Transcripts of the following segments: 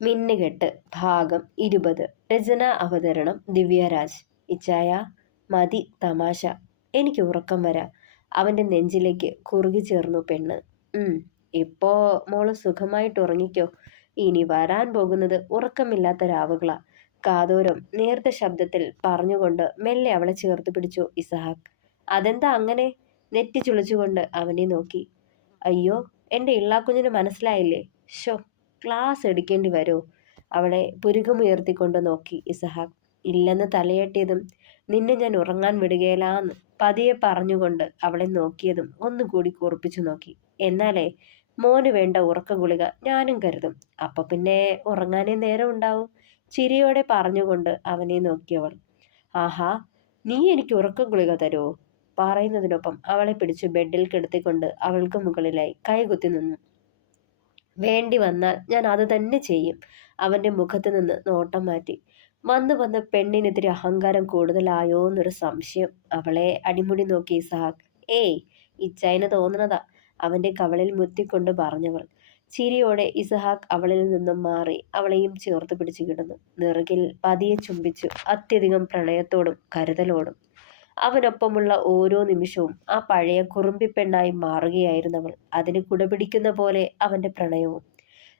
മിന്നുകെട്ട് ഭാഗം 20. രചന അവതരണം ദിവ്യരാജ്. ഇച്ചായ, മതി തമാശ, എനിക്ക് ഉറക്കം വരാം. അവൻ്റെ നെഞ്ചിലേക്ക് കുറുകി ചേർന്നു പെണ്ണ്. ഇപ്പോ മോള് സുഖമായിട്ട് ഉറങ്ങിക്കോ. ഇനി വരാൻ പോകുന്നത് ഉറക്കമില്ലാത്ത രാവുകളാ. കാതോരം നേർത്ത ശബ്ദത്തിൽ പറഞ്ഞുകൊണ്ട് മെല്ലെ അവളെ ചേർത്ത് പിടിച്ചു ഇസഹാക്ക്. അതെന്താ അങ്ങനെ? നെറ്റി ചുളിച്ചുകൊണ്ട് അവനെ നോക്കി. അയ്യോ, എൻ്റെ ഇള്ളാക്കുഞ്ഞിന് മനസ്സിലായില്ലേ? ഷോ, ക്ലാസ് എടുക്കേണ്ടി വരുമോ? അവളെ പുരുകമുയർത്തിക്കൊണ്ട് നോക്കി ഇസഹാക്ക്. ഇല്ലെന്ന് തലയെട്ടിയതും നിന്നെ ഞാൻ ഉറങ്ങാൻ വിടുകയില്ലാന്ന് പതിയെ പറഞ്ഞുകൊണ്ട് അവളെ നോക്കിയതും ഒന്നുകൂടി കൂർപ്പിച്ചു നോക്കി. എന്നാലേ മോന് വേണ്ട ഉറക്ക ഗുളിക ഞാനും കരുതും. അപ്പൊ പിന്നെ ഉറങ്ങാനേ നേരം ഉണ്ടാവും. ചിരിയോടെ പറഞ്ഞുകൊണ്ട് അവനെ നോക്കിയവൾ. ആഹാ, നീ എനിക്ക് ഉറക്ക ഗുളിക തരുമോ? പറയുന്നതിനൊപ്പം അവളെ പിടിച്ച് ബെഡിൽ കിടത്തിക്കൊണ്ട് അവൾക്ക് മുകളിലായി കൈകുത്തി നിന്നു. വേണ്ടി വന്നാൽ ഞാൻ അത് തന്നെ ചെയ്യും. അവൻ്റെ മുഖത്ത് നിന്ന് നോട്ടം മാറ്റി. വന്ന് വന്ന് പെണ്ണിനെതിരെ അഹങ്കാരം കൂടുതലായോ എന്നൊരു സംശയം. അവളെ അടിമുടി നോക്കി ഇസഹാക്ക്. ഏയ്, ഇച്ചായന് തോന്നുന്നതാ, അവൻ്റെ കവളിൽ മുത്തിക്കൊണ്ട് പറഞ്ഞവൾ. ചിരിയോടെ ഇസഹാക്ക് അവളിൽ നിന്നും മാറി അവളെയും ചേർത്ത് പിടിച്ചു കിടന്നു. നെറുകിൽ പതിയെ ചുംബിച്ചു, അത്യധികം പ്രണയത്തോടും കരുതലോടും. അവനൊപ്പമുള്ള ഓരോ നിമിഷവും ആ പഴയ കുറുമ്പിപ്പെണ്ണായി മാറുകയായിരുന്നവൾ. അതിന് കുടപിടിക്കുന്ന പോലെ അവൻ്റെ പ്രണയവും.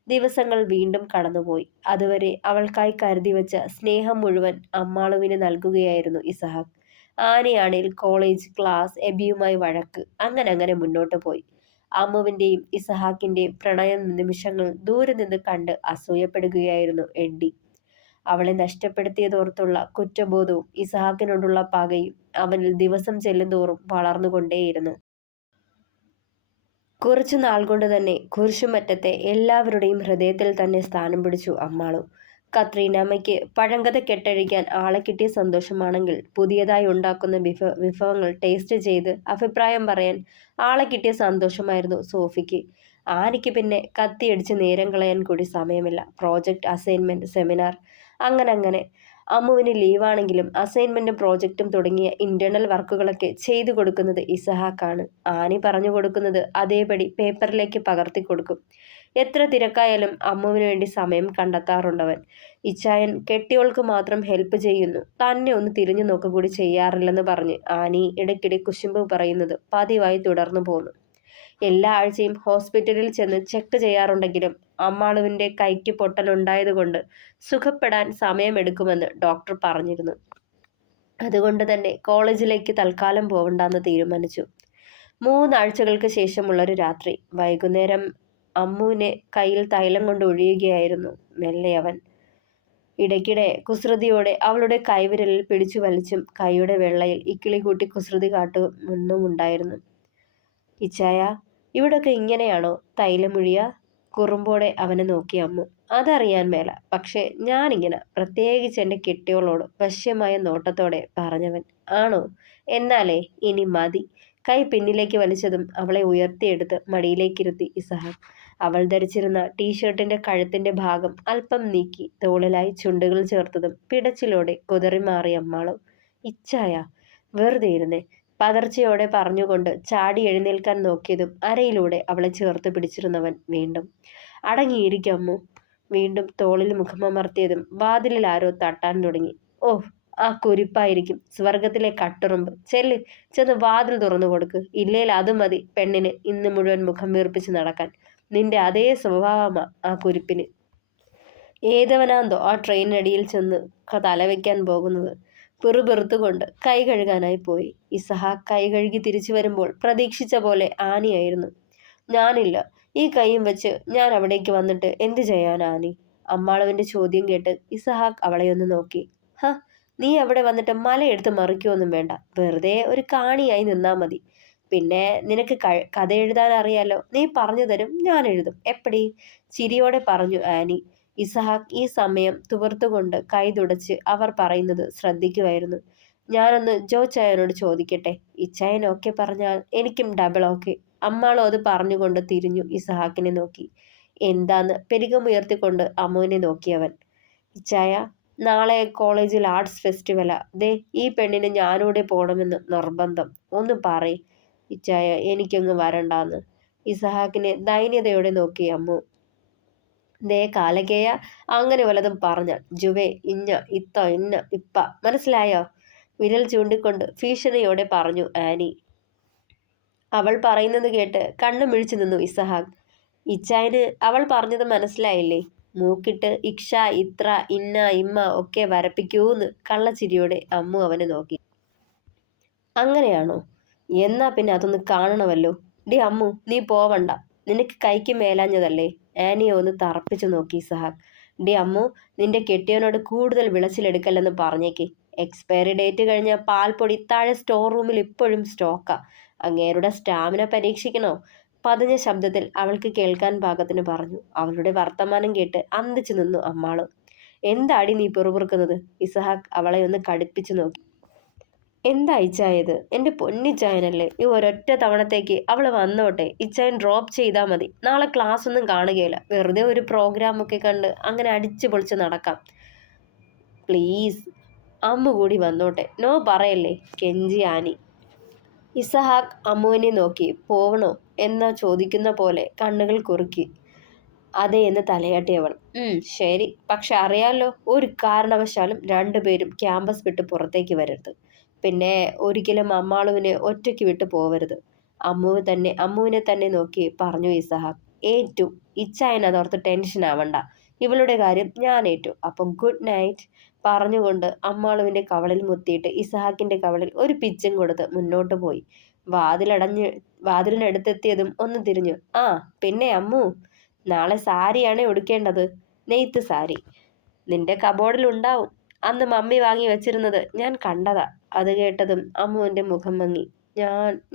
ദിവസങ്ങൾ വീണ്ടും കടന്നുപോയി. അതുവരെ അവൾക്കായി കരുതി വെച്ച സ്നേഹം മുഴുവൻ അമ്മാളുവിന് നൽകുകയായിരുന്നു ഇസഹാക്ക്. ആനയാണിൽ കോളേജ്, ക്ലാസ്, എബിയുമായി വഴക്ക്, അങ്ങനെ മുന്നോട്ട് പോയി. അമ്മുവിൻ്റെയും ഇസഹാക്കിൻ്റെയും പ്രണയ നിമിഷങ്ങൾ ദൂരെ നിന്ന് കണ്ട് അസൂയപ്പെടുകയായിരുന്നു എഡ്ഡി. അവളെ നഷ്ടപ്പെടുത്തിയതോർത്തുള്ള കുറ്റബോധവും ഇസഹാക്കിനോടുള്ള പകയും അവനിൽ ദിവസം ചെല്ലുന്തോറും വളർന്നുകൊണ്ടേയിരുന്നു. കുറച്ചു നാൾ കൊണ്ട് തന്നെ കുരിശുമറ്റത്തെ എല്ലാവരുടെയും ഹൃദയത്തിൽ തന്നെ സ്ഥാനം പിടിച്ചു അമ്മാളു. കത്രീനാമ്മയ്ക്ക് പഴങ്കഥ കെട്ടഴിക്കാൻ ആളെ കിട്ടിയ സന്തോഷമാണെങ്കിൽ, പുതിയതായി ഉണ്ടാക്കുന്ന വിഭവങ്ങൾ ടേസ്റ്റ് ചെയ്ത് അഭിപ്രായം പറയാൻ ആളെ കിട്ടിയ സന്തോഷമായിരുന്നു സോഫിക്ക്. ആനിക്ക് പിന്നെ കത്തിയടിച്ച് നേരം കളയാൻ കൂടി സമയമില്ല. പ്രോജക്റ്റ്, അസൈൻമെൻറ്റ്, സെമിനാർ, അങ്ങനെ. അമ്മുവിന് ലീവാണെങ്കിലും അസൈൻമെൻറ്റും പ്രോജക്റ്റും തുടങ്ങിയ ഇൻറ്റേർണൽ വർക്കുകളൊക്കെ ചെയ്തു കൊടുക്കുന്നത് ഇസഹാക്കാണ്. ആനി പറഞ്ഞു കൊടുക്കുന്നത് അതേപടി പേപ്പറിലേക്ക് പകർത്തി കൊടുക്കും. എത്ര തിരക്കായാലും അമ്മുവിന് വേണ്ടി സമയം കണ്ടെത്താറുണ്ടവൻ. ഇച്ചായൻ കെട്ടിയോൾക്ക് മാത്രം ഹെൽപ്പ് ചെയ്യുന്നു, തന്നെ ഒന്ന് തിരിഞ്ഞു നോക്കുക കൂടി ചെയ്യാറില്ലെന്ന് പറഞ്ഞ് ആനി ഇടയ്ക്കിടെ കുശുമ്പ് പറയുന്നത് പതിവായി തുടർന്നു പോന്നു. എല്ലാ ആഴ്ചയും ഹോസ്പിറ്റലിൽ ചെന്ന് ചെക്ക് ചെയ്യാറുണ്ടെങ്കിലും അമ്മാളുവിൻ്റെ കൈക്ക് പൊട്ടലുണ്ടായതുകൊണ്ട് സുഖപ്പെടാൻ സമയമെടുക്കുമെന്ന് ഡോക്ടർ പറഞ്ഞിരുന്നു. അതുകൊണ്ട് തന്നെ കോളേജിലേക്ക് തൽക്കാലം പോവണ്ടെന്ന് തീരുമാനിച്ചു. 3 ആഴ്ചകൾക്ക് ശേഷമുള്ളൊരു രാത്രി വൈകുന്നേരം അമ്മുവിനെ കയ്യിൽ തൈലം കൊണ്ട് ഒഴിയുകയായിരുന്നു മെല്ലെ അവൻ. ഇടയ്ക്കിടെ കുസൃതിയോടെ അവളുടെ കൈവിരലിൽ പിടിച്ചു വലിച്ചും കൈയുടെ വെള്ളയിൽ ഇക്കിളി കൂട്ടി കുസൃതി കാട്ടുമെന്നുമുണ്ടായിരുന്നു. ഇച്ചായ, ഇവിടൊക്കെ ഇങ്ങനെയാണോ തൈലമൊഴിയ? കുറുമ്പോടെ അവനെ നോക്കി അമ്മു. അതറിയാൻ മേല, പക്ഷെ ഞാനിങ്ങനെ, പ്രത്യേകിച്ച് എൻ്റെ കെട്ടിയോളോട് വശ്യമായ നോട്ടത്തോടെ പറഞ്ഞവൻ. ആണോ? എന്നാലേ ഇനി മതി. കൈ പിന്നിലേക്ക് വലിച്ചതും അവളെ ഉയർത്തിയെടുത്ത് മടിയിലേക്കിരുത്തി ഇസഹാക്ക്. അവൾ ധരിച്ചിരുന്ന ടീഷർട്ടിൻ്റെ കഴുത്തിൻ്റെ ഭാഗം അല്പം നീക്കി തോളിലായി ചുണ്ടുകൾ ചേർത്തതും പിടച്ചിലോടെ കുതറിമാറി അമ്മാളു. ഇച്ചായ, വെറുതെ ഇരുന്നേ, പതർച്ചയോടെ പറഞ്ഞുകൊണ്ട് ചാടി എഴുന്നേൽക്കാൻ നോക്കിയതും അരയിലൂടെ അവളെ ചേർത്ത് പിടിച്ചിരുന്നവൻ വീണ്ടും. അടങ്ങിയിരിക്കമ്മു. വീണ്ടും തോളിൽ മുഖമമർത്തിയതും വാതിലിൽ ആരോ തട്ടാൻ തുടങ്ങി. ഓഹ്, ആ കുരിപ്പായിരിക്കും, സ്വർഗത്തിലെ കട്ടുറുമ്പ്. ചെന്ന് വാതിൽ തുറന്നു കൊടുക്ക്. ഇല്ലേൽ അത് മതി പെണ്ണിന് ഇന്ന് മുഴുവൻ മുഖം വീർപ്പിച്ച് നടക്കാൻ. നിന്റെ അതേ സ്വഭാവമാ ആ കുരിപ്പിന്. ഏതവനാന്തോ ആ ട്രെയിനടിയിൽ ചെന്ന് തലവെക്കാൻ പോകുന്നത്. പിറുപിറുത്തുകൊണ്ട് കൈ കഴുകാനായി പോയി. ഇസഹാക്ക് കൈ കഴുകി തിരിച്ചു വരുമ്പോൾ പ്രതീക്ഷിച്ച പോലെ ആനിയായിരുന്നു. ഞാനില്ല, ഈ കൈയും വെച്ച് ഞാൻ അവിടേക്ക് വന്നിട്ട് എന്ത് ചെയ്യാൻ ആനി? അമ്മാളവൻ്റെ ചോദ്യം കേട്ട് ഇസഹാക്ക് അവളെയൊന്ന് നോക്കി. ഹ, നീ അവിടെ വന്നിട്ട് മലയെടുത്ത് മറിക്കുമൊന്നും വേണ്ട, വെറുതെ ഒരു കാണിയായി നിന്നാ മതി. പിന്നെ നിനക്ക് കഥ എഴുതാൻ അറിയാലോ, നീ പറഞ്ഞു തരും, ഞാൻ എഴുതും. എപ്പടി? ചിരിയോടെ പറഞ്ഞു ആനി. ഇസഹാക്ക് ഈ സമയം തുവർത്തുകൊണ്ട് കൈ തുടച്ച് അവർ പറയുന്നത് ശ്രദ്ധിക്കുമായിരുന്നു. ഞാനൊന്ന് ജോ ചായനോട് ചോദിക്കട്ടെ. ഇച്ചായൻ ഓക്കെ പറഞ്ഞാൽ എനിക്കും ഡബിൾ ഓക്കെ. അമ്മാളും അത് പറഞ്ഞുകൊണ്ട് തിരിഞ്ഞു ഇസഹാക്കിനെ നോക്കി. എന്താന്ന് പെരുകമുയർത്തിക്കൊണ്ട് അമ്മുവിനെ നോക്കിയവൻ. ഇച്ചായ, നാളെ കോളേജിൽ ആർട്സ് ഫെസ്റ്റിവലാ. ദേ, ഈ പെണ്ണിന് ഞാനൂടെ പോണമെന്ന് നിർബന്ധം. ഒന്ന് പറയ് ഇച്ചായ, എനിക്കങ്ങ് വരണ്ടാന്ന്. ഇസഹാക്കിനെ ദൈന്യതയോടെ നോക്കി അമ്മു. ദേ കാലകേയ അങ്ങനെ വല്ലതും പറഞ്ഞാൽ ജുവേ ഇഞ്ഞ ഇത്ത ഇന്ന ഇപ്പ മനസ്സിലായോ? വിരൽ ചൂണ്ടിക്കൊണ്ട് ഭീഷണിയോടെ പറഞ്ഞു ആനി. അവൾ പറയുന്നത് കേട്ട് കണ്ണു മിഴിച്ചു നിന്നു ഇസഹാക്ക്. ഇച്ചായന് അവൾ പറഞ്ഞത് മനസ്സിലായില്ലേ? മൂക്കിട്ട് ഇക്ഷ ഇത്ര ഇന്ന ഇമ്മ ഒക്കെ വരപ്പിക്കൂന്ന് കള്ളച്ചിരിയോടെ അമ്മു അവനെ നോക്കി. അങ്ങനെയാണോ? എന്നാ പിന്നെ അതൊന്ന് കാണണമല്ലോ. ഡി അമ്മു, നീ പോവണ്ട. നിനക്ക് കൈക്ക് മേലാഞ്ഞതല്ലേ? ആനിയെ ഒന്ന് തറപ്പിച്ചു നോക്കി ഇസഹാക്ക്. ഡി അമ്മു, നിന്റെ കെട്ടിയവനോട് കൂടുതൽ വിളച്ചിലെടുക്കല്ലെന്ന് പറഞ്ഞേക്ക്. എക്സ്പയറി ഡേറ്റ് കഴിഞ്ഞ പാൽപ്പൊടി താഴെ സ്റ്റോർ റൂമിൽ ഇപ്പോഴും സ്റ്റോക്കാ. അങ്ങേരുടെ സ്റ്റാമിന പരീക്ഷിക്കണോ? പതിഞ്ഞ ശബ്ദത്തിൽ അവൾക്ക് കേൾക്കാൻ പാകത്തിന് പറഞ്ഞു. അവളുടെ വർത്തമാനം കേട്ട് അന്തിച്ചു നിന്നു അമ്മാള്. എന്താടി നീ പിറുപിറുക്കുന്നത്? ഇസഹാക്ക് അവളെ ഒന്ന് കടുപ്പിച്ചു നോക്കി. എന്താ ഇച്ചായത്? എൻ്റെ പൊന്നിച്ചായനല്ലേ? ഈ ഒരൊറ്റ തവണത്തേക്ക് അവൾ വന്നോട്ടെ. ഇച്ചായൻ ഡ്രോപ്പ് ചെയ്താൽ മതി. നാളെ ക്ലാസ് ഒന്നും കാണുകയില്ല. വെറുതെ ഒരു പ്രോഗ്രാമൊക്കെ കണ്ട് അങ്ങനെ അടിച്ചു പൊളിച്ച് നടക്കാം. പ്ലീസ്, അമ്മ കൂടി വന്നോട്ടെ. നോ പറയല്ലേ, കെഞ്ചി ആനി. ഇസഹാക്ക് അമ്മുവിനെ നോക്കി. പോവണോ എന്നാ ചോദിക്കുന്ന പോലെ കണ്ണുകൾ കുറുക്കി. അതെ എന്ന് തലയാട്ടിയവൾ. ശരി, പക്ഷെ അറിയാലോ, ഒരു കാരണവശാലും രണ്ടുപേരും ക്യാമ്പസ് വിട്ട് പുറത്തേക്ക് വരരുത്. പിന്നെ ഒരിക്കലും അമ്മാളുവിനെ ഒറ്റയ്ക്ക് വിട്ട് പോവരുത്. അമ്മുവിനെ തന്നെ നോക്കി പറഞ്ഞു ഇസഹാക്ക്. ഏറ്റു. ഇച്ചായൻ അതോർത്ത് ടെൻഷൻ ആവണ്ട. ഇവളുടെ കാര്യം ഞാൻ ഏറ്റു. അപ്പം ഗുഡ് നൈറ്റ് പറഞ്ഞുകൊണ്ട് അമ്മാളുവിന്റെ കവളിൽ മുത്തിയിട്ട് ഇസഹാക്കിന്റെ കവളിൽ ഒരു പിച്ചും കൊടുത്ത് മുന്നോട്ട് പോയി. വാതിലിനടുത്തെത്തിയതും ഒന്ന് തിരിഞ്ഞു. ആ പിന്നെ അമ്മു, നാളെ സാരിയാണ് ഉടുക്കേണ്ടത്. നെയ്ത്ത് സാരി നിന്റെ കബോർഡിൽ ഉണ്ടാവും. അന്ന് മമ്മി വാങ്ങി വെച്ചിരുന്നത് ഞാൻ കണ്ടതാ. അത് കേട്ടതും അമ്മുവിന്റെ മുഖം മങ്ങി.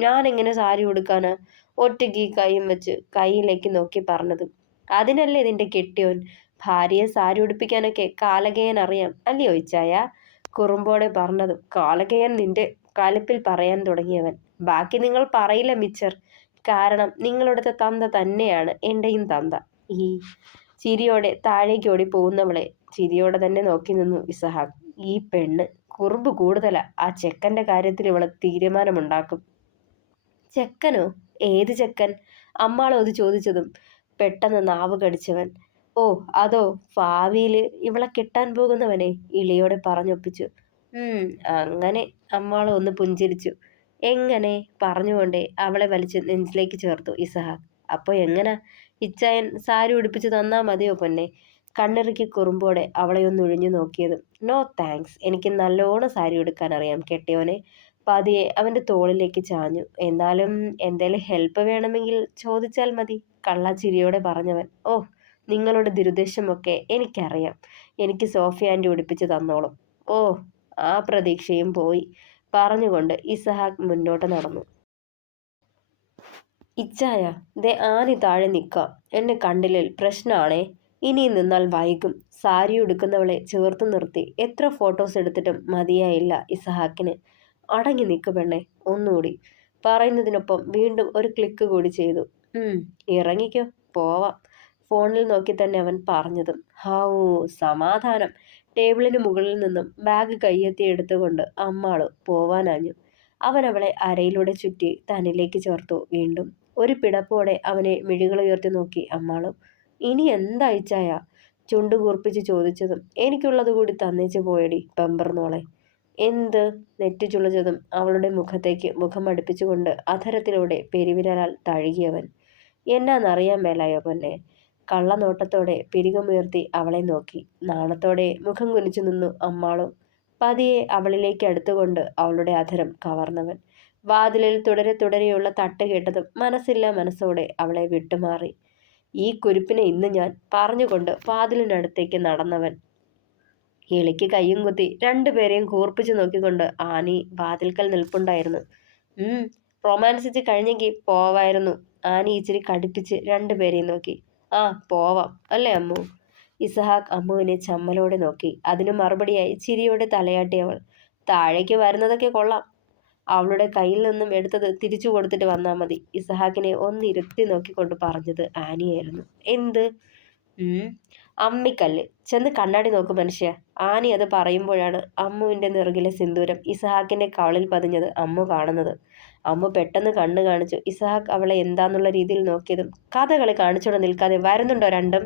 ഞാൻ എങ്ങനെ സാരി ഉടുക്കാനാ? ഒറ്റയ്ക്ക് കൈയും വെച്ച് കൈയിലേക്ക് നോക്കി പറഞ്ഞതും. അതിനല്ലേ നിന്റെ കെട്ടിയോൻ ഭാര്യയെ സാരി ഉടുപ്പിക്കാനൊക്കെ കാലകേയൻ അറിയാം അല്ലയോ ഇച്ചായ? കുറുമ്പോടെ പറഞ്ഞതും കാലകേയൻ നിന്റെ കലിപ്പിൽ പറയാൻ തുടങ്ങിയവൻ. ബാക്കി നിങ്ങൾ പറയില്ല മിച്ചർ. കാരണം നിങ്ങളുടെ തന്ത തന്നെയാണ് എൻ്റെയും തന്ത. ഈ ചിരിയോടെ താഴേക്ക് ഓടി പോകുന്നവളെ ചിരിയോടെ തന്നെ നോക്കി നിന്നു ഇസഹാക്ക്. ഈ പെണ്ണ് കുറുമ്പ് കൂടുതലാ. ആ ചെക്കൻ്റെ കാര്യത്തിൽ ഇവള് തീരുമാനമുണ്ടാക്കും. ചെക്കനോ? ഏത് ചെക്കൻ? അമ്മാളോത് ചോദിച്ചതും പെട്ടെന്ന് നാവ് കടിച്ചവൻ. ഓ അതോ, ഭാവിയിൽ ഇവളെ കെട്ടാൻ പോകുന്നവനെ ഇളിയോടെ പറഞ്ഞൊപ്പിച്ചു. അങ്ങനെ അമ്മാള് ഒന്ന് പുഞ്ചിരിച്ചു. എങ്ങനെ പറഞ്ഞുകൊണ്ടേ അവളെ വലിച്ച് നെഞ്ചിലേക്ക് ചേർത്തു ഇസഹാക്ക്. അപ്പോൾ എങ്ങനാ? ഇച്ചായൻ സാരി ഉടുപ്പിച്ച് തന്നാ മതിയോ പൊന്നെ? കണ്ണിറുക്കി കുറുമ്പോടെ അവളെ ഒന്ന് ഒഴിഞ്ഞു നോക്കിയത്. നോ താങ്ക്സ്, എനിക്ക് നല്ലോണം സാരി ഉടുക്കാൻ അറിയാം കെട്ടിയോനെ. പതിയെ അവൻ്റെ തോളിലേക്ക് ചാഞ്ഞു. എന്നാലും എന്തേലും ഹെൽപ്പ് വേണമെങ്കിൽ ചോദിച്ചാൽ മതി, കള്ളച്ചിരിയോടെ പറഞ്ഞവൻ. ഓ, നിങ്ങളുടെ ദുരുദ്ദേശമൊക്കെ എനിക്കറിയാം. എനിക്ക് സോഫി ആൻറ്റി ഉടുപ്പിച്ച് തന്നോളും. ഓ, ആ പ്രതീക്ഷയും പോയി പറഞ്ഞുകൊണ്ട് ഇസഹാക്ക് മുന്നോട്ട് നടന്നു. ഇച്ചായ, ദേ ആനി താഴെ നിൽക്കാം. എന്നെ കണ്ടില്ലേൽ പ്രശ്നമാണേ. ഇനിയും നിന്നാൽ വൈകും. സാരി ഉടുക്കുന്നവളെ ചേർത്ത് നിർത്തി എത്ര ഫോട്ടോസ് എടുത്തിട്ടും മതിയായില്ല ഇസഹാക്കിന്. അടങ്ങി നിൽക്ക് പെണ്ണെ, ഒന്നുകൂടി പറയുന്നതിനൊപ്പം വീണ്ടും ഒരു ക്ലിക്ക് കൂടി ചെയ്തു. ഇറങ്ങിക്കോ, പോവാം ഫോണിൽ നോക്കി തന്നെ അവൻ പറഞ്ഞതും. ഹൗ സമാധാനം. ടേബിളിന് മുകളിൽ നിന്നും ബാഗ് കയ്യെത്തി എടുത്തുകൊണ്ട് അമ്മാള് പോവാനാഞ്ഞു. അവൻ അവളെ അരയിലൂടെ ചുറ്റി തന്നിലേക്ക് ചേർത്തു. വീണ്ടും ഒരു പിടപ്പോടെ അവനെ മിഴികളുയർത്തി നോക്കി അമ്മാള്. ഇനി എന്താ ഇച്ചായ? ചുണ്ടു കൂർപ്പിച്ച് ചോദിച്ചതും എനിക്കുള്ളത് കൂടി തന്നേച്ച് പോയടി പെമ്പർന്നോളെ. എന്ത്? നെറ്റി ചുളിച്ചതും അവളുടെ മുഖത്തേക്ക് മുഖം അടുപ്പിച്ചുകൊണ്ട് അധരത്തിലൂടെ പെരുവിരലാൽ തഴുകിയവൻ. എന്നാന്നറിയാൻ മേലായോ പൊന്നെ? കള്ളനോട്ടത്തോടെ പിരികമുയർത്തി അവളെ നോക്കി. നാണത്തോടെ മുഖം കുനിച്ചു നിന്നു അമ്മാളും. പതിയെ അവളിലേക്ക് അടുത്തുകൊണ്ട് അവളുടെ അധരം കവർന്നവൻ. വാതിലിൽ തുടരെ തുടരെയുള്ള തട്ട് കേട്ടതും മനസ്സില്ല മനസ്സോടെ അവളെ വിട്ടുമാറി. ഈ കുരുപ്പിനെ ഇന്ന് ഞാൻ പറഞ്ഞുകൊണ്ട് വാതിലിനടുത്തേക്ക് നടന്നവൻ. ഇളിക്ക് കയ്യും കുത്തി രണ്ടുപേരെയും കൂർപ്പിച്ചു നോക്കിക്കൊണ്ട് ആനി വാതിൽക്കൽ നിൽപ്പുണ്ടായിരുന്നു. റൊമാൻസിച്ച് കഴിഞ്ഞെങ്കിൽ പോവായിരുന്നു. ആനി ഇച്ചിരി കടുപ്പിച്ച് രണ്ടുപേരെയും നോക്കി. ആ പോവാം അല്ലേ അമ്മു? ഇസഹാക്ക് അമ്മുവിനെ ചമ്മലോടെ നോക്കി. അതിനു മറുപടിയായി ചിരിയോടെ തലയാട്ടിയവൾ. താഴേക്ക് വരുന്നതൊക്കെ കൊള്ളാം. അവളുടെ കയ്യിൽ നിന്നും എടുത്തത് തിരിച്ചു കൊടുത്തിട്ട് വന്നാൽ മതി. ഇസഹാക്കിനെ ഒന്നിരുത്തി നോക്കിക്കൊണ്ട് പറഞ്ഞത് ആനിയായിരുന്നു. എന്ത്? അമ്മിക്കല്ല്. ചെന്ന് കണ്ണാടി നോക്ക് മനുഷ്യ. ആനി അത് പറയുമ്പോഴാണ് അമ്മുവിൻ്റെ നെറുകിലെ സിന്ദൂരം ഇസഹാക്കിൻ്റെ കവളിൽ പതിഞ്ഞത് അമ്മു കാണുന്നത്. അമ്മു പെട്ടെന്ന് കണ്ണു കാണിച്ചു. ഇസഹാക്ക് അവളെ എന്താന്നുള്ള രീതിയിൽ നോക്കിയതും കഥകളി കാണിച്ചോണ്ട് നിൽക്കാതെ വരുന്നുണ്ടോ രണ്ടും?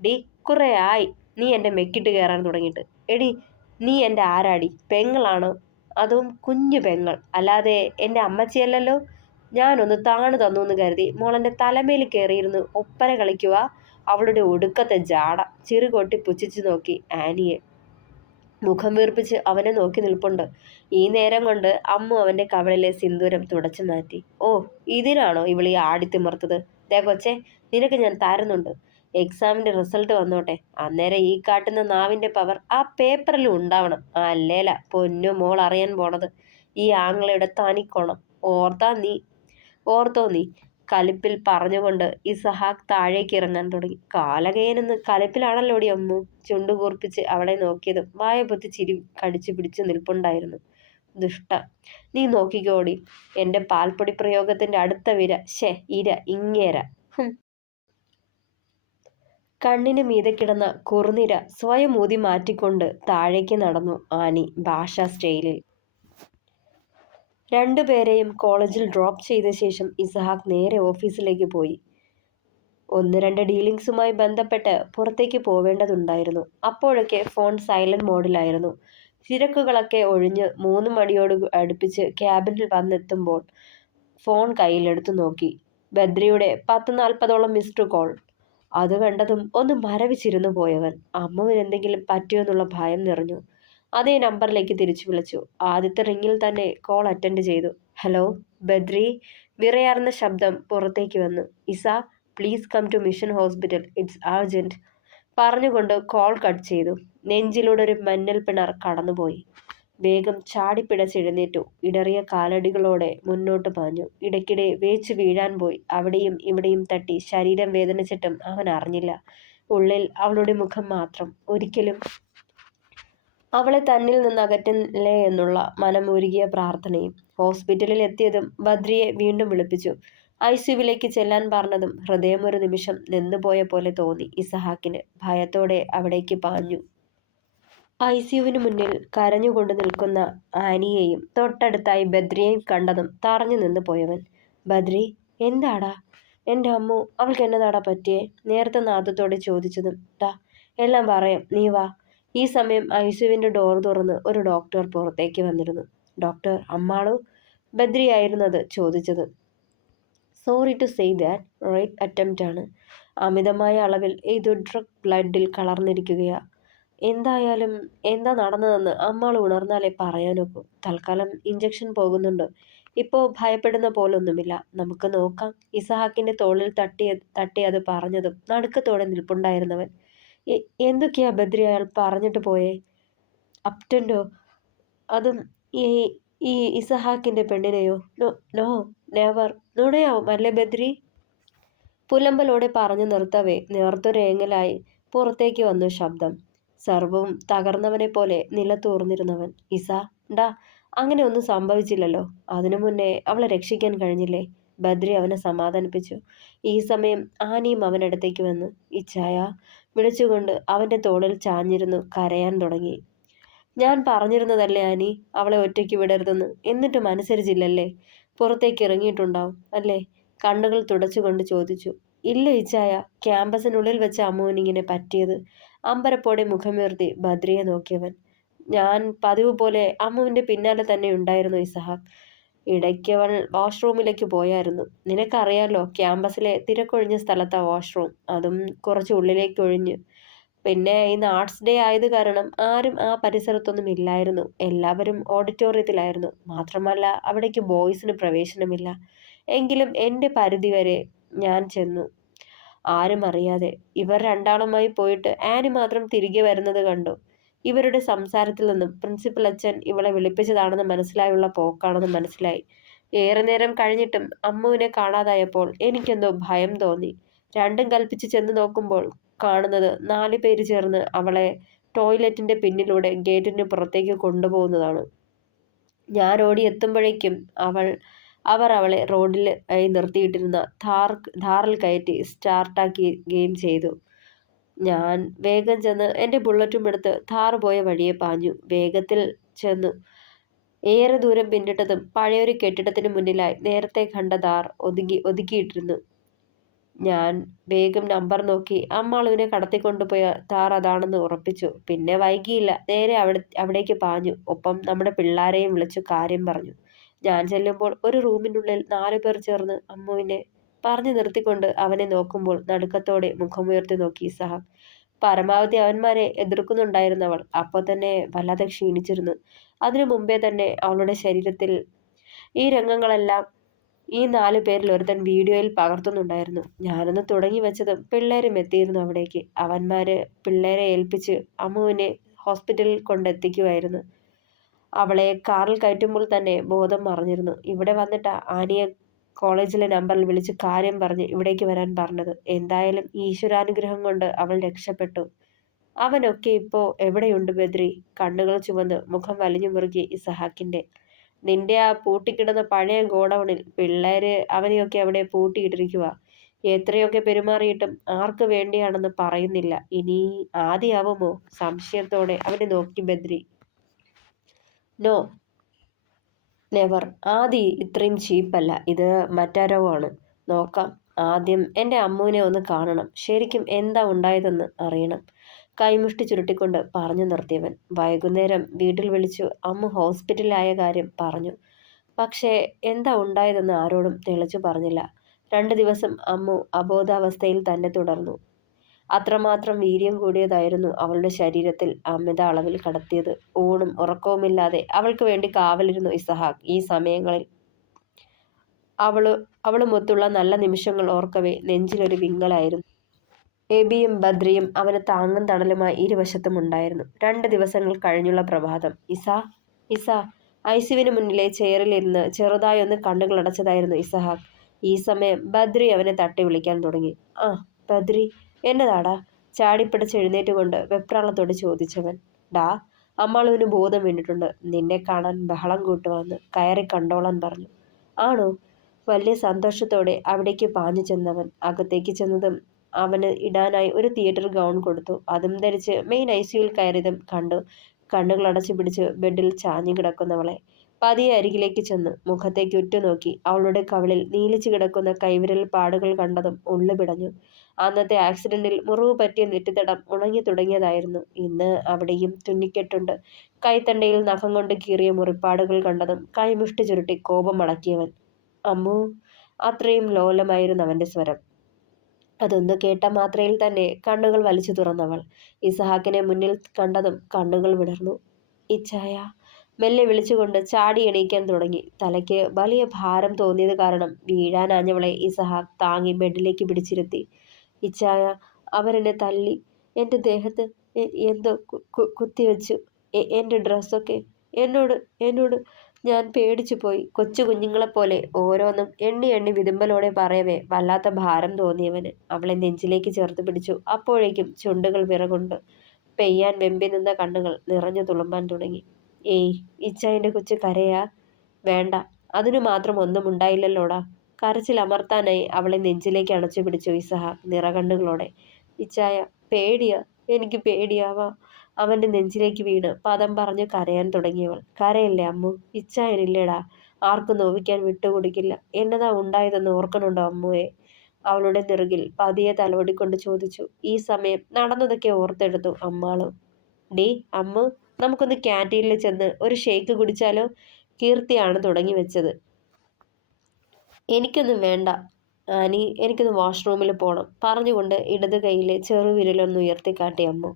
ഡി കുറേ ആയി നീ എൻ്റെ മെക്കിട്ട് കയറാൻ തുടങ്ങിയിട്ട്. എടി നീ എൻ്റെ ആരാടി? പെങ്ങളാണോ? അതും കുഞ്ഞു പെങ്ങൾ, അല്ലാതെ എൻ്റെ അമ്മച്ചിയല്ലല്ലോ. ഞാനൊന്ന് താണു തന്നു എന്ന് കരുതി മോളെൻ്റെ തലമേൽ കയറിയിരുന്ന് ഒപ്പന കളിക്കുക. അവളുടെ ഒടുക്കത്തെ ജാട. ചിറുകൊട്ടി പുച്ഛിച്ചു നോക്കി ആനിയെ. മുഖം വീർപ്പിച്ച് അവനെ നോക്കി നിൽപ്പുണ്ട്. ഈ നേരം കൊണ്ട് അമ്മു അവൻ്റെ കവളിലെ സിന്ദൂരം തുടച്ചു മാറ്റി. ഓ, ഇതിനാണോ ഇവളീ ആടിത്തിമർത്തത്? ദേ കൊച്ചേ, നിനക്ക് ഞാൻ തരുന്നുണ്ട്. എക്സാമിൻ്റെ റിസൾട്ട് വന്നോട്ടെ, അന്നേരം ഈ കാട്ടുന്ന നാവിൻ്റെ പവർ ആ പേപ്പറിലും ഉണ്ടാവണം. അല്ലേല പൊന്നു മോൾ അറിയാൻ പോണത് ഈ ആങ്ങളയുടെ തനിക്കോണം. ഓർത്തോ നീ? കലിപ്പിൽ പറഞ്ഞുകൊണ്ട് ഇസഹാക്ക് താഴേക്ക് ഇറങ്ങാൻ തുടങ്ങി. കാലകയനെന്ന് കലിപ്പിലാണല്ലോടി അമ്മു. ചുണ്ടുകൂർപ്പിച്ച് അവളെ നോക്കിയതും വായ പൊത്തി ചിരി കടിച്ചു പിടിച്ചു നിൽപ്പുണ്ടായിരുന്നു. ദുഷ്ട, നീ നോക്കിക്കോടി എൻ്റെ പാൽപ്പൊടി പ്രയോഗത്തിന്റെ അടുത്ത ഇര ഇങ്ങേര. കണ്ണിന് മീതെ കിടന്ന കുറുനിര സ്വയം ഊതി മാറ്റിക്കൊണ്ട് താഴേക്ക് നടന്നു ആനി ഭാഷാ സ്റ്റൈലിൽ. രണ്ടുപേരെയും കോളേജിൽ ഡ്രോപ്പ് ചെയ്ത ശേഷം ഇസഹാക്ക് നേരെ ഓഫീസിലേക്ക് പോയി. 1-2 ഡീലിങ്സുമായി ബന്ധപ്പെട്ട് പുറത്തേക്ക് പോവേണ്ടതുണ്ടായിരുന്നു. അപ്പോഴൊക്കെ ഫോൺ സൈലന്റ് മോഡിലായിരുന്നു. തിരക്കുകളൊക്കെ ഒഴിഞ്ഞ് 3 മണിയോട് അടുപ്പിച്ച് ക്യാബിനിൽ വന്നെത്തുമ്പോൾ ഫോൺ കയ്യിലെടുത്തു നോക്കി. ബദ്രിയുടെ 10-40ഓളം മിസ്ഡ് കോൾ. അത് കണ്ടതും ഒന്ന് മരവിച്ചിരുന്നു പോയവൻ അമ്മുവിന് എന്തെങ്കിലും പറ്റിയോന്നുള്ള ഭയം നിറഞ്ഞു. അതേ നമ്പറിലേക്ക് തിരിച്ചു വിളിച്ചു. ആദ്യത്തെ റിങ്ങിൽ തന്നെ കോൾ അറ്റൻഡ് ചെയ്തു. ഹലോ ബദ്രി. വിറയാർന്ന ശബ്ദം പുറത്തേക്ക് വന്നു. Isa, please come to mission hospital, it's urgent. പറഞ്ഞുകൊണ്ട് കോൾ കട്ട് ചെയ്തു. നെഞ്ചിലൂടെ ഒരു മഞ്ഞൾ പിണർ കടന്നുപോയി. വേഗം ചാടിപ്പിടച്ചെഴുന്നേറ്റു. ഇടറിയ കാലടികളോടെ മുന്നോട്ട് പാഞ്ഞു. ഇടയ്ക്കിടെ വേച്ചു വീഴാൻ പോയി. അവിടെയും ഇവിടെയും തട്ടി ശരീരം വേദനിച്ചിട്ടും അവൻ അറിഞ്ഞില്ല. ഉള്ളിൽ അവളുടെ മുഖം മാത്രം. ഒരിക്കലും അവളെ തന്നിൽ നിന്ന് അകറ്റില്ലേ എന്നുള്ള മനമുരുകിയ പ്രാർത്ഥനയും. ഹോസ്പിറ്റലിൽ എത്തിയതും ബദ്രിയെ വീണ്ടും വിളിപ്പിച്ചു. ഐസിയുവിലേക്ക് ചെല്ലാൻ പറഞ്ഞതും ഹൃദയം ഒരു നിമിഷം നിന്നുപോയ പോലെ തോന്നി ഇസഹാക്കിന്. ഭയത്തോടെ അവിടേക്ക് പാഞ്ഞു. ഐസിയുവിന് മുന്നിൽ കരഞ്ഞുകൊണ്ട് നിൽക്കുന്ന ആനിയെയും തൊട്ടടുത്തായി ബദ്രിയെയും കണ്ടതും തറഞ്ഞു നിന്ന് പോയവൻ. ബദ്രി, എന്താടാ? എൻ്റെ അമ്മു, അവൾക്ക് എന്നതാടാ പറ്റിയേ? നേരത്തെ നാദത്തോടെ ചോദിച്ചതും എല്ലാം പറയാം, നീ വാ. ഈ സമയം ഐസിയുവിൻ്റെ ഡോർ തുറന്ന് ഒരു ഡോക്ടർ പുറത്തേക്ക് വന്നിരുന്നു. ഡോക്ടർ അമ്മാളു? ബദ്രിയായിരുന്നു അത് ചോദിച്ചത്. Sorry to say that, rape attempt ആണ്. അമിതമായ അളവിൽ ഏതോ ഡ്രഗ് ബ്ലഡിൽ കളർന്നിരിക്കുകയാ. എന്തായാലും എന്താ നടന്നതെന്ന് അമ്മാൾ ഉണർന്നാലേ പറയാനൊക്കൂ. തൽക്കാലം ഇഞ്ചക്ഷൻ പോകുന്നുണ്ട്. ഇപ്പോൾ ഭയപ്പെടുന്ന പോലൊന്നുമില്ല. നമുക്ക് നോക്കാം. ഇസഹാക്കിന്റെ തോളിൽ തട്ടി അത് പറഞ്ഞതും നടുക്കത്തോടെ നിൽപ്പുണ്ടായിരുന്നവൻ എന്തൊക്കെയാ ബദ്രി അയാൾ പറഞ്ഞിട്ട് പോയേ? അപ്റ്റൻഡോ? അതും ഈ ഈ ഇസഹാക്കിന്റെ പെണ്ണിനെയോ? No never. നുണയാവും അല്ലേ ബദ്രി? പുലമ്പലോടെ പറഞ്ഞു നിർത്തവേ നേർത്തൊരേങ്ങലായി പുറത്തേക്ക് വന്നു ശബ്ദം. സർവവും തകർന്നവനെ പോലെ നിലത്തൂർന്നിരുന്നവൻ. അങ്ങനെ ഒന്നും സംഭവിച്ചില്ലല്ലോ. അതിനു മുന്നേ അവളെ രക്ഷിക്കാൻ കഴിഞ്ഞില്ലേ? ബദ്രി അവനെ സമാധാനിപ്പിച്ചു. ഈ സമയം ആനിയും അവനടുത്തേക്ക് വന്നു. ഇച്ചായ വിളിച്ചുകൊണ്ട് അവൻ്റെ തോളിൽ ചാഞ്ഞിരുന്നു കരയാൻ തുടങ്ങി. ഞാൻ പറഞ്ഞിരുന്നതല്ലേ ആനി, അവളെ ഒറ്റയ്ക്ക് വിടരുതെന്ന്. എന്നിട്ടും അനുസരിച്ചില്ലല്ലേ? പുറത്തേക്ക് ഇറങ്ങിയിട്ടുണ്ടാവും അല്ലേ? കണ്ണുകൾ തുടച്ചുകൊണ്ട് ചോദിച്ചു. ഇല്ല ഇച്ചായ, ക്യാമ്പസിനുള്ളിൽ വെച്ച അമ്മുവിനിങ്ങനെ പറ്റിയത്. അമ്പരപ്പോടെ മുഖമുയർത്തി ബദ്രിയെ നോക്കിയവൻ. ഞാൻ പതിവ് പോലെ അമ്മുവിൻ്റെ പിന്നാലെ തന്നെ ഉണ്ടായിരുന്നു ഇസഹാക്ക്. ഇടയ്ക്കവൾ വാഷ്റൂമിലേക്ക് പോയായിരുന്നു. നിനക്കറിയാലോ, ക്യാമ്പസിലെ തിരക്കൊഴിഞ്ഞ സ്ഥലത്താ വാഷ്റൂം. അതും കുറച്ച് ഉള്ളിലേക്ക് ഒഴിഞ്ഞ്. പിന്നെ ഇന്ന് ആർട്സ് ഡേ ആയത് കാരണം ആരും ആ പരിസരത്തൊന്നും ഇല്ലായിരുന്നു. എല്ലാവരും ഓഡിറ്റോറിയത്തിലായിരുന്നു. മാത്രമല്ല അവിടേക്ക് ബോയ്സിന് പ്രവേശനമില്ല. എങ്കിലും എൻ്റെ പരിധി വരെ ഞാൻ ചെന്നു, ആരും അറിയാതെ. ഇവർ രണ്ടാളുമായി പോയിട്ട് ആനി മാത്രം തിരികെ വരുന്നത് കണ്ടു. ഇവരുടെ സംസാരത്തിൽ നിന്നും പ്രിൻസിപ്പൽ അച്ഛൻ ഇവളെ വിളിപ്പിച്ചതാണെന്ന് മനസ്സിലായുള്ള പോക്കാണെന്ന് മനസ്സിലായി. ഏറെ നേരം കഴിഞ്ഞിട്ടും അമ്മുവിനെ കാണാതായപ്പോൾ എനിക്കെന്തോ ഭയം തോന്നി. രണ്ടും കൽപ്പിച്ച് ചെന്ന് നോക്കുമ്പോൾ കാണുന്നത് 4 പേര് ചേർന്ന് അവളെ ടോയ്ലറ്റിന്റെ പിന്നിലൂടെ ഗേറ്റിന് പുറത്തേക്ക് കൊണ്ടുപോകുന്നതാണ്. ഞാൻ ഓടി എത്തുമ്പോഴേക്കും അവർ അവളെ റോഡിൽ നിർത്തിയിട്ടിരുന്ന ധാറിൽ കയറ്റി സ്റ്റാർട്ടാക്കുകയും ചെയ്തു. ഞാൻ വേഗം ചെന്ന് എൻ്റെ ബുള്ളറ്റും എടുത്ത് ധാറ് പോയ വഴിയെ പാഞ്ഞു. വേഗത്തിൽ ചെന്നു. ഏറെ ദൂരം പിന്നിട്ടതും പഴയൊരു കെട്ടിടത്തിന് മുന്നിലായി നേരത്തെ കണ്ട ധാർ ഒതുക്കിയിട്ടിരുന്നു. ഞാൻ വേഗം നമ്പർ നോക്കി അമ്മാളുവിനെ കടത്തിക്കൊണ്ടുപോയ താർ അതാണെന്ന് ഉറപ്പിച്ചു. പിന്നെ വൈകിയില്ല, നേരെ അവിടേക്ക് പാഞ്ഞു. ഒപ്പം നമ്മുടെ പിള്ളാരെയും വിളിച്ചു കാര്യം പറഞ്ഞു. ഞാൻ ചെല്ലുമ്പോൾ ഒരു റൂമിനുള്ളിൽ 4 പേർ ചേർന്ന് അമ്മുവിനെ പറഞ്ഞു നിർത്തിക്കൊണ്ട് അവനെ നോക്കുമ്പോൾ നടുക്കത്തോടെ മുഖമുയർത്തി നോക്കി ഇസഹാക്ക്. പരമാവധി അവന്മാരെ എതിർക്കുന്നുണ്ടായിരുന്നവൾ അപ്പോൾ തന്നെ വല്ലാതെ ക്ഷീണിച്ചിരുന്നു. അതിനു മുമ്പേ തന്നെ അവളുടെ ശരീരത്തിൽ ഈ രംഗങ്ങളെല്ലാം ഈ 4 പേരിൽ ഒരുത്തൻ വീഡിയോയിൽ പകർത്തുന്നുണ്ടായിരുന്നു. ഞാനൊന്ന് തുടങ്ങി വെച്ചതും പിള്ളേരും എത്തിയിരുന്നു അവിടേക്ക്. അവന്മാര് പിള്ളേരെ ഏൽപ്പിച്ച് അമ്മുവിനെ ഹോസ്പിറ്റലിൽ കൊണ്ടെത്തിക്കുമായിരുന്നു. അവളെ കാറിൽ കയറ്റുമ്പോൾ തന്നെ ബോധം മറഞ്ഞിരുന്നു. ഇവിടെ വന്നിട്ടാ ആനിയെ കോളേജിലെ നമ്പറിൽ വിളിച്ച് കാര്യം പറഞ്ഞ് ഇവിടേക്ക് വരാൻ പറഞ്ഞത്. എന്തായാലും ഈശ്വരാനുഗ്രഹം കൊണ്ട് അവൾ രക്ഷപ്പെട്ടു. അവനൊക്കെ ഇപ്പോ എവിടെയുണ്ട് ബദ്രി? കണ്ണുകൾ ചുവന്ന് മുഖം വലിഞ്ഞു മുറുകി ഇസഹാക്കിന്റെ. നിന്റെ ആ പൂട്ടിക്കിടന്ന പഴയ ഗോഡൌണിൽ. പിള്ളേര് അവനെയൊക്കെ അവിടെ പൂട്ടിയിട്ടിരിക്കുക. എത്രയൊക്കെ പെരുമാറിയിട്ടും ആർക്ക് വേണ്ടിയാണെന്ന് പറയുന്നില്ല. ഇനി ആദിയാവുമോ? സംശയത്തോടെ അവനെ നോക്കി ബദ്രി. No, never. ആദി ഇത്രയും ചീപ്പല്ല. ഇത് മറ്റാരോ ആണ്. നോക്കാം. ആദ്യം എൻ്റെ അമ്മുവിനെ ഒന്ന് കാണണം. ശരിക്കും എന്താ ഉണ്ടായതെന്ന് അറിയണം. കൈമുഷ്ടി ചുരുട്ടിക്കൊണ്ട് പറഞ്ഞു നിർത്തിയവൻ. വൈകുന്നേരം വീട്ടിൽ വിളിച്ചു അമ്മു ഹോസ്പിറ്റലിലായ കാര്യം പറഞ്ഞു. പക്ഷേ എന്താ ഉണ്ടായതെന്ന് ആരോടും തെളിച്ചു പറഞ്ഞില്ല. 2 ദിവസം അമ്മു അബോധാവസ്ഥയിൽ തന്നെ തുടർന്നു. അത്രമാത്രം വീര്യം കൂടിയതായിരുന്നു അവളുടെ ശരീരത്തിൽ അമിത അളവിൽ കടത്തിയത്. ഊണും ഉറക്കവുമില്ലാതെ അവൾക്ക് വേണ്ടി കാവലിരുന്നു ഇസഹാക്ക്. ഈ സമയങ്ങളിൽ അവളുമൊത്തുള്ള നല്ല നിമിഷങ്ങൾ ഓർക്കവേ നെഞ്ചിലൊരു വിങ്ങലായിരുന്നു. എബിയും ബദ്രിയും അവന് താങ്ങും തണലുമായി ഇരുവശത്തും ഉണ്ടായിരുന്നു. 2 ദിവസങ്ങൾ കഴിഞ്ഞുള്ള പ്രഭാതം. ഇസ ഐസിയുവിന് മുന്നിലെ ചെയറിലിരുന്ന് ചെറുതായി ഒന്ന് കണ്ണുകളടച്ചതായിരുന്നു ഇസഹാക്ക്. ഈ സമയം ബദ്രി അവനെ തട്ടി വിളിക്കാൻ തുടങ്ങി. ആ ബദ്രി, എന്നതാടാ? ചാടിപ്പിടിച്ച് എഴുന്നേറ്റുകൊണ്ട് വെപ്രാളത്തോട് ചോദിച്ചവൻ. ഡാ, അമ്മാളുവിന് ബോധം വീണിട്ടുണ്ട്. നിന്നെ കാണാൻ ബഹളം കൂട്ടുവാന്ന് കയറി കണ്ടോളാൻ പറഞ്ഞു. ആണോ? വലിയ സന്തോഷത്തോടെ അവിടേക്ക് പാഞ്ഞു ചെന്നവൻ അകത്തേക്ക് ചെന്നതും അവന് ഇടാനായി ഒരു തിയേറ്റർ ഗൗൺ കൊടുത്തു. അതും ധരിച്ച് മെയിൻ ഐസിയുയിൽ കയറിയതും കണ്ടു കണ്ണുകൾ അടച്ചു പിടിച്ച് ബെഡിൽ ചാഞ്ഞു കിടക്കുന്നവളെ. പതിയെ അരികിലേക്ക് ചെന്ന് മുഖത്തേക്ക് ഉറ്റുനോക്കി. അവളുടെ കവിളിൽ നീലിച്ചു കിടക്കുന്ന കൈവിരൽ പാടുകൾ കണ്ടതും ഉള്ളു പിടഞ്ഞു. അന്നത്തെ ആക്സിഡന്റിൽ മുറിവ് പറ്റിയ നെറ്റിത്തടം ഉണങ്ങി തുടങ്ങിയതായിരുന്നു. ഇന്ന് അവിടെയും തുന്നിക്കെട്ടുണ്ട്. കൈത്തണ്ടയിൽ നഖം കൊണ്ട് കീറിയ മുറിപ്പാടുകൾ കണ്ടതും കൈമുഷ്ടി ചുരുട്ടി കോപം അടക്കിയവൻ. അമ്മു, അത്രയും ലോലമായിരുന്നു അവന്റെ സ്വരം. അതൊന്ന് കേട്ട മാത്രയിൽ തന്നെ കണ്ണുകൾ വലിച്ചു തുറന്നവൾ. ഇസഹാക്കിനെ മുന്നിൽ കണ്ടതും കണ്ണുകൾ വിടർന്നു. ഇച്ചായ, മെല്ലെ വിളിച്ചുകൊണ്ട് ചാടി എണീക്കാൻ തുടങ്ങി. തലയ്ക്ക് വലിയ ഭാരം തോന്നിയത് കാരണം വീഴാനാഞ്ഞവളെ ഇസഹാക്ക് താങ്ങി ബെഡിലേക്ക് പിടിച്ചിരുത്തി. ഇച്ചായ, അവരെന്നെ തല്ലി. എൻ്റെ ദേഹത്ത് എന്തോ കുത്തിവെച്ചു. എൻ്റെ ഡ്രസ്സൊക്കെ. എന്നോട് ഞാൻ പേടിച്ചു പോയി. കൊച്ചു കുഞ്ഞുങ്ങളെപ്പോലെ ഓരോന്നും എണ്ണി എണ്ണി വിതുമ്പലോടെ പറയവേ വല്ലാത്ത ഭാരം തോന്നിയവന് അവളെ നെഞ്ചിലേക്ക് ചേർത്ത് പിടിച്ചു. അപ്പോഴേക്കും ചുണ്ടുകൾ വിറകൊണ്ട് പെയ്യാൻ വെമ്പി നിന്ന കണ്ണുകൾ നിറഞ്ഞു തുളുമ്പാൻ തുടങ്ങി. ഏയ്, ഇച്ചായൻ്റെ കൊച്ചു കരയാ? വേണ്ട, അതിനു മാത്രം ഒന്നും ഉണ്ടായില്ലല്ലോടാ. കരച്ചിൽ അമർത്താനായി അവളെ നെഞ്ചിലേക്ക് അണച്ചു പിടിച്ചു ഇസഹാക്ക് നിറകണ്ണുകളോടെ. ഇച്ചായ, പേടിയാ, എനിക്ക് പേടിയാവാ. അവൻ്റെ നെഞ്ചിലേക്ക് വീണ് പദം പറഞ്ഞു കരയാൻ തുടങ്ങിയവൾ. കരയല്ലേ അമ്മു, ഇച്ചായനില്ലേടാ. ആർക്കും നോവിക്കാൻ വിട്ടുകൊടുക്കില്ല. എന്നതാ ഉണ്ടായതെന്ന് ഓർക്കണുണ്ടോ അമ്മുവെ? അവളുടെ നെറുകിൽ പതിയെ തലോടിക്കൊണ്ട് ചോദിച്ചു. ഈ സമയം നടന്നതൊക്കെ ഓർത്തെടുത്തു അമ്മാളു. ഡീ അമ്മു, നമുക്കൊന്ന് ക്യാൻറ്റീനിൽ ചെന്ന് ഒരു ഷേക്ക് കുടിച്ചാലോ? കീർത്തിയാണ് തുടങ്ങി വെച്ചത്. എനിക്കൊന്നും വേണ്ട ആനി, എനിക്കൊന്ന് വാഷ്റൂമിൽ പോകണം പറഞ്ഞുകൊണ്ട് ഇടത് കൈയിലെ ചെറുവിരലൊന്ന് ഉയർത്തിക്കാട്ടി അമ്മു.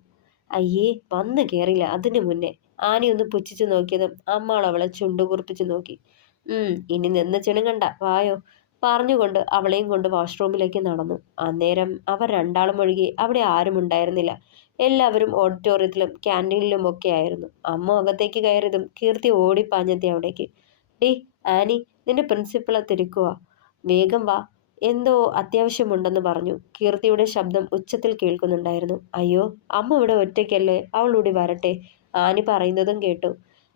അയ്യേ, വന്ന് കയറില്ല അതിനു മുന്നേ. ആനി ഒന്ന് പുച്ഛിച്ചു നോക്കിയതും അമ്മാൾ അവളെ ചുണ്ടുകുറിപ്പിച്ചു നോക്കി. ഇനി നിന്ന് ചിണുങ്ങണ്ട, വായോ പറഞ്ഞുകൊണ്ട് അവളെയും കൊണ്ട് വാഷ്റൂമിലേക്ക് നടന്നു. അന്നേരം അവർ രണ്ടാളും ഒഴികെ അവിടെ ആരും ഉണ്ടായിരുന്നില്ല. എല്ലാവരും ഓഡിറ്റോറിയത്തിലും ക്യാൻറ്റീനിലുമൊക്കെ ആയിരുന്നു. അമ്മ അകത്തേക്ക് കയറിയതും കീർത്തി ഓടിപ്പാഞ്ഞെത്തി അവിടേക്ക്. ഡീ ആനി, നിന്റെ പ്രിൻസിപ്പളെ തിരിക്കുക, വേഗം വാ, എന്തോ അത്യാവശ്യമുണ്ടെന്ന് പറഞ്ഞു. കീർത്തിയുടെ ശബ്ദം ഉച്ചത്തിൽ കേൾക്കുന്നുണ്ടായിരുന്നു. അയ്യോ, അമ്മ ഇവിടെ ഒറ്റയ്ക്കല്ലേ, അവളൂടി വരട്ടെ. ആനി പറയുന്നതും കേട്ടു.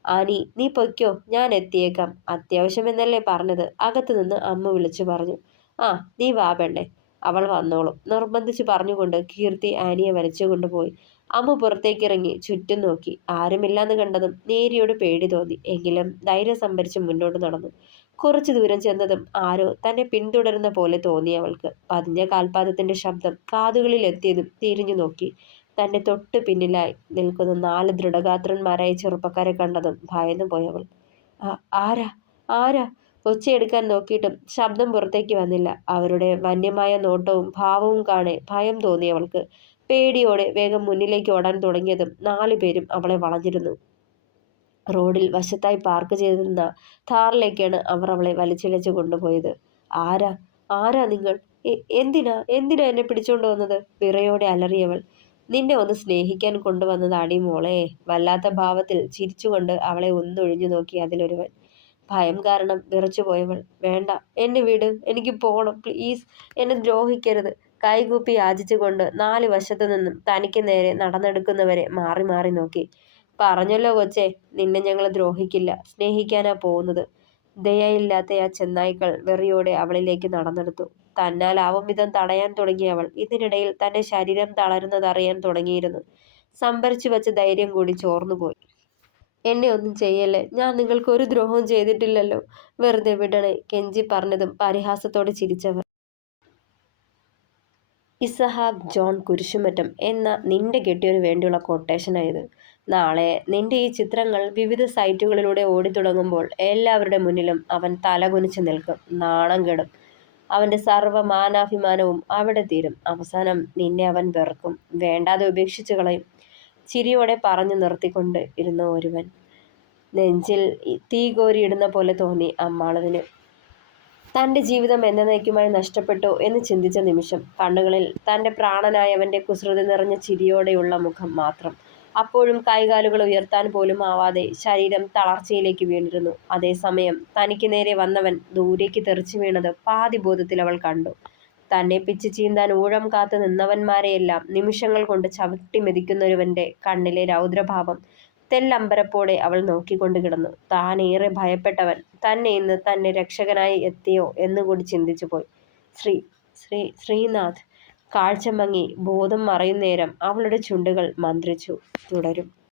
ആനി, നീ പൊയ്ക്കോ, ഞാൻ എത്തിയേക്കാം. അത്യാവശ്യമെന്നല്ലേ പറഞ്ഞത്? അകത്തു നിന്ന് അമ്മ വിളിച്ചു പറഞ്ഞു. ആ, നീ വാ പെണ്ണെ, അവൾ വന്നോളും നിർബന്ധിച്ചു പറഞ്ഞുകൊണ്ട് കീർത്തി ആനിയെ വലിച്ചു കൊണ്ടുപോയി. അമ്മ പുറത്തേക്കിറങ്ങി ചുറ്റും നോക്കി. ആരുമില്ലാന്ന് കണ്ടതും നേരിയോട് പേടി തോന്നി. എങ്കിലും ധൈര്യം സംഭരിച്ച് മുന്നോട്ട് നടന്നു. കുറച്ചു ദൂരം ചെന്നതും ആരോ തന്നെ പിന്തുടരുന്ന പോലെ തോന്നി അവൾക്ക്. പതിഞ്ഞ കാൽപാദത്തിന്റെ ശബ്ദം കാതുകളിൽ എത്തിയതും തിരിഞ്ഞു നോക്കി. തന്റെ തൊട്ട് പിന്നിലായി നിൽക്കുന്ന 4 ദൃഢഗാത്രന്മാരായ ചെറുപ്പക്കാരെ കണ്ടതും ഭയന്നു പോയവൾ. ആരാ ആരാ ഒച്ചയെടുക്കാൻ നോക്കിയിട്ടും ശബ്ദം പുറത്തേക്ക് വന്നില്ല. അവരുടെ വന്യമായ നോട്ടവും ഭാവവും കാണെ ഭയം തോന്നി അവൾക്ക്. പേടിയോടെ വേഗം മുന്നിലേക്ക് ഓടാൻ തുടങ്ങിയതും 4 പേരും അവളെ വളഞ്ഞിരുന്നു. റോഡിൽ വശത്തായി പാർക്ക് ചെയ്തിരുന്ന ഥാറിലേക്കാണ് അവർ അവളെ വലിച്ചിഴച്ചു കൊണ്ടുപോയത്. ആരാ ആരാ നിങ്ങൾ? എന്തിനാ എന്തിനാ എന്നെ പിടിച്ചോണ്ട് വന്നത്? വിറയോടെ അലറിയവൾ. നിന്നെ ഒന്ന് സ്നേഹിക്കാൻ കൊണ്ടുവന്നതാടി മോളെ. വല്ലാത്ത ഭാവത്തിൽ ചിരിച്ചുകൊണ്ട് അവളെ ഒന്നൊഴിഞ്ഞു നോക്കി അതിലൊരുവൻ. ഭയം കാരണം വിറച്ചുപോയവൾ. വേണ്ട, എന്നെ വിട്, എനിക്ക് പോണം, പ്ലീസ്, എന്നെ ദ്രോഹിക്കരുത്. കൈകൂപ്പി യാചിച്ചുകൊണ്ട് 4 വശത്തു നിന്നും തനിക്ക് നേരെ നടന്നെടുക്കുന്നവരെ മാറി മാറി നോക്കി. പറഞ്ഞല്ലോ കൊച്ചേ, നിന്നെ ഞങ്ങൾ ദ്രോഹിക്കില്ല, സ്നേഹിക്കാനാ പോകുന്നത്. ദയയില്ലാത്ത ആ ചെന്നായ്ക്കൾ വെറിയോടെ അവളിലേക്ക് നടന്നെടുത്തു. തന്നാലാവും വിധം തടയാൻ തുടങ്ങിയ അവൾ ഇതിനിടയിൽ തന്റെ ശരീരം തളരുന്നതറിയാൻ തുടങ്ങിയിരുന്നു. സംഭരിച്ചു വച്ച ധൈര്യം കൂടി ചോർന്നുപോയി. എന്നെ ഒന്നും ചെയ്യല്ലേ, ഞാൻ നിങ്ങൾക്ക് ഒരു ദ്രോഹവും ചെയ്തിട്ടില്ലല്ലോ, വെറുതെ വിടണേ, കെഞ്ചി പറഞ്ഞതും പരിഹാസത്തോടെ ചിരിച്ചവർ. ഇസഹാക്ക് ജോൺ കുരിശുമറ്റം എന്ന നിന്റെ കെട്ടിയതിനു വേണ്ടിയുള്ള കൊട്ടേഷനായത്. നാളെ നിന്റെ ഈ ചിത്രങ്ങൾ വിവിധ സൈറ്റുകളിലൂടെ ഓടിത്തുടങ്ങുമ്പോൾ എല്ലാവരുടെ മുന്നിലും അവൻ തലകുനിച്ച് നിൽക്കും. നാണം കെടും. അവന്റെ സർവ്വ മാനാഭിമാനവും അവിടെ തീരും. അവസാനം നിന്നെ അവൻ വെറുക്കും, വേണ്ടാതെ ഉപേക്ഷിച്ചു കളയും. ചിരിയോടെ പറഞ്ഞു നിർത്തിക്കൊണ്ട് ഇരുന്ന ഒരുവൻ. നെഞ്ചിൽ തീ കോരിയിടുന്ന പോലെ തോന്നി അമ്മാളുവിന്. തന്റെ ജീവിതം എന്നേക്കുമായി നഷ്ടപ്പെട്ടോ എന്ന് ചിന്തിച്ച നിമിഷം കണ്ണുകളിൽ തന്റെ പ്രാണനായവന്റെ കുസൃതി നിറഞ്ഞ ചിരിയോടെയുള്ള മുഖം മാത്രം. അപ്പോഴും കൈകാലുകൾ ഉയർത്താൻ പോലും ആവാതെ ശരീരം തളർച്ചയിലേക്ക് വീണിരുന്നു. അതേസമയം തനിക്ക് നേരെ വന്നവൻ ദൂരേക്ക് തെറിച്ചു വീണത് പാതി ബോധത്തിൽ അവൾ കണ്ടു. തന്നെ പിച്ച് ചീന്താൻ ഊഴം കാത്തു നിന്നവന്മാരെയെല്ലാം നിമിഷങ്ങൾ കൊണ്ട് ചവിട്ടി മെതിക്കുന്നൊരുവന്റെ കണ്ണിലെ രൗദ്രഭാവം തെല്ലമ്പരപ്പോടെ അവൾ നോക്കിക്കൊണ്ട് കിടന്നു. താനേറെ ഭയപ്പെട്ടവൻ തന്നെ ഇന്ന് തന്നെ രക്ഷകനായി എത്തിയോ എന്നുകൂടി ചിന്തിച്ചുപോയി. ശ്രീനാഥ്. കാഴ്ച മങ്ങി ബോധം മറയുന്നേരം അവളുടെ ചുണ്ടുകൾ മന്ത്രിച്ചു. തുടരും.